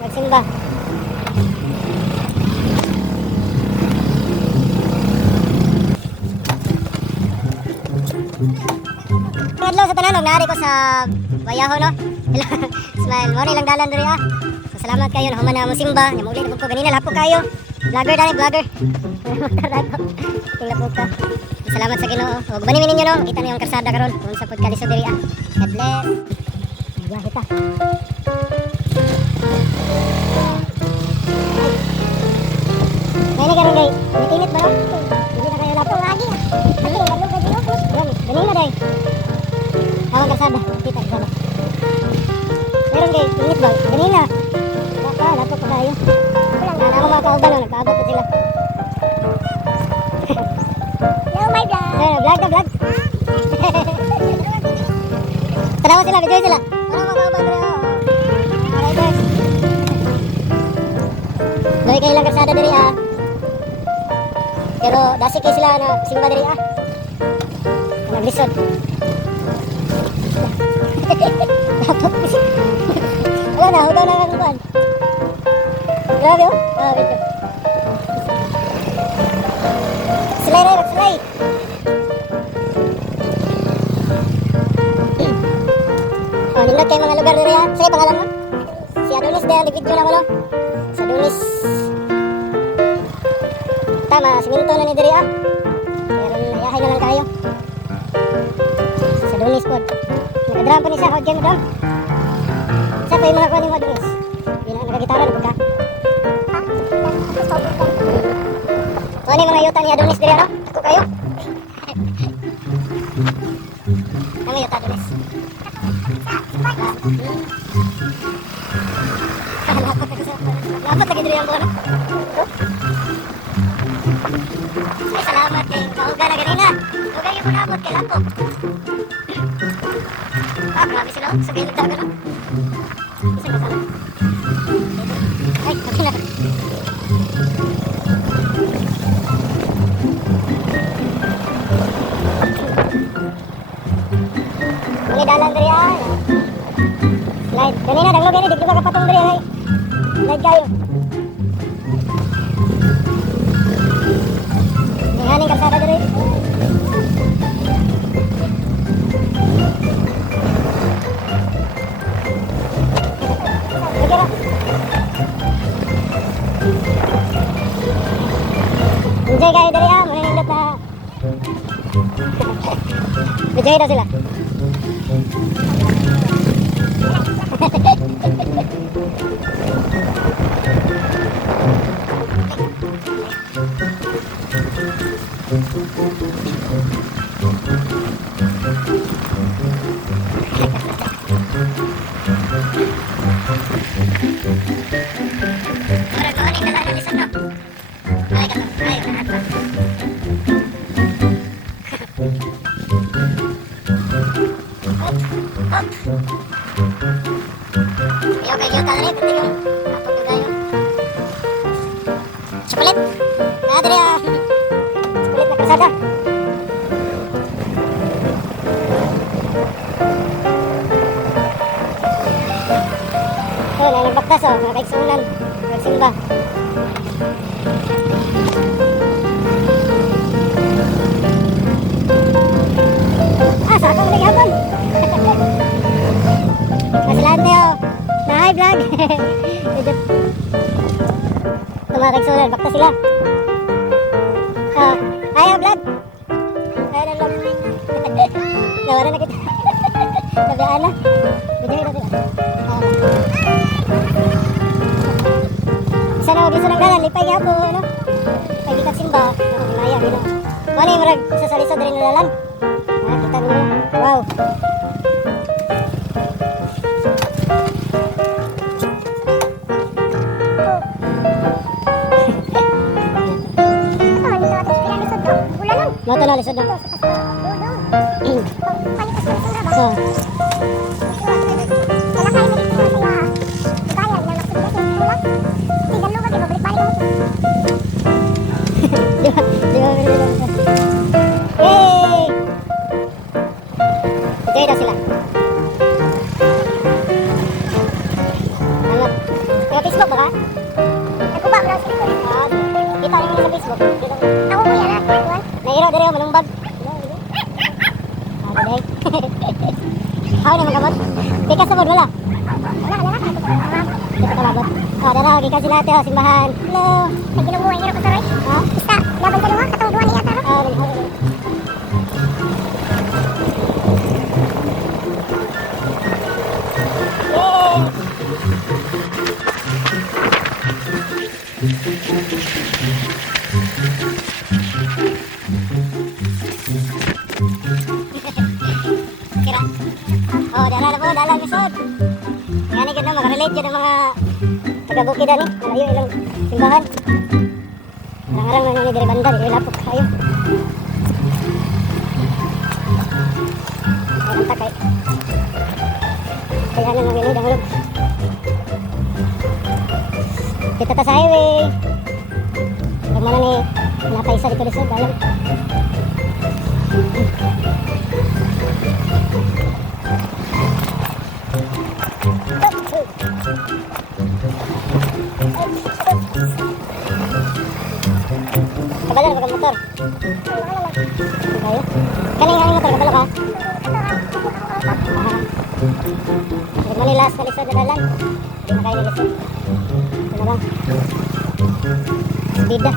Nagsimba. Adlaw sa tanan, nari ko sa Bayaho no. Smile, mo lang dalan diri ah. So, salamat kayo na human na mo simba. Nya muli na ko ganina lapo kayo. Vlogger dali, vlogger. Tingla po ka. Salamat sa Ginoo. Ug bani ninyo no, kita niyo ang karsada karon kung sa pagkaliso diri ah. God bless. Ya kita. Kaya karon gay, init ba no? Hindi na kayo lapo lagi. Ganina day. Awang karsada, kita karsada. Meron gay, init ba? Ganina. Baka lapo pa kayo. Wala ako mga kauban, nagpaabot pa sila. Hello my vlog. Vlog na vlog. Tarawa sila, video sila. Wala mga kauban rin. Alright guys. Loy kayo lang karsada diri ah. Pero dasik kayo sila na simba diri ah. Naglisod. Wala na, hudaw na ang kuwan. Grabe oh. Ah, wait lang. Slay rin, slay. Oh, nindot kayo mga lugar diri ha. Sige, pangalan mo? Si Adonis dahil di video na mo no? Si Adonis. Tama, siminto na ni diri ha. Pero nayahay na lang kayo. Si Adonis po. Nag-drum po ni siya, hot game na drum. Siya pa yung mga kuwan ni mo Adonis. Hindi na nagagitara na po ka. So, ano yung mga yuta ni Adonis diri ano? Ako kayo? Ano yung yuta Adonis? Dapat lagi diri ang buwan. Ay, salamat kay kauga na ganina. Kauga yung punabot kay Lapo. Ah, grabe sila. Sa kayo nagdaga no? Isa ka sana. Ay, sabi na. Muli dalan diri ay. Slide. Ganina daglo gani diglo ka patong diri ay. Slide kayo. Ninganing kalsada diri. Kira. Enjoy kayo diri ah, muli nindot na. Enjoy daw sila. Chocolate. Nah, dari ya. Chocolate na kalsada. Oh, nagbaktas oh, mga kaigsunan. Nagsimba. Ah, sa ako ulit hapon. Masalante oh. Na-hi vlog. Mga kaigsunan, baktas sila. Ayaw vlog. Ayaw na vlog. Nawaran na kita. Nabiaan na. Bidyo na sila. Isa na mag-iso ng dalan, lipay nga po, ano? Pagkitag simba, naya, gino. Ano yung marag sasalisa din na dalan? Nakakita mo, wow. Mata na, lisod na. So, Enjoy daw sila. Salamat. Kaya Facebook ba ka? Nagkuba mo lang sa likod. Kita rin mo sa Facebook. Ako kuya na. Nairo, dire yung malumbag. Day. Ako naman kamot. Pikas na po, wala. Wala. Dito ka labot. Dara, gikas sila ate, simbahan. Hello. Nagginumuhay niyo ko taroy. Ha? Basta, laban ka naman, katong duwa niya taro. Kira. Dala na po, dala misod. Yan ay ganda, makarelate yun ang mga taga-Bukida ni. Malayo ilang simbahan. Arang-arang na ni Diribanda, di ilapok kayo. Ayan takay. Kaya na namin dahulog. Kita ta sa highway. Huwag mo na ni natay sa likod-lisod, dalang. Kabalo na motor. Kayo. Kaning motor kabalo ka? Huwag mo nilas sa lisod na dalan. Hindi na kayo nilisod. Ito na lang. Bida.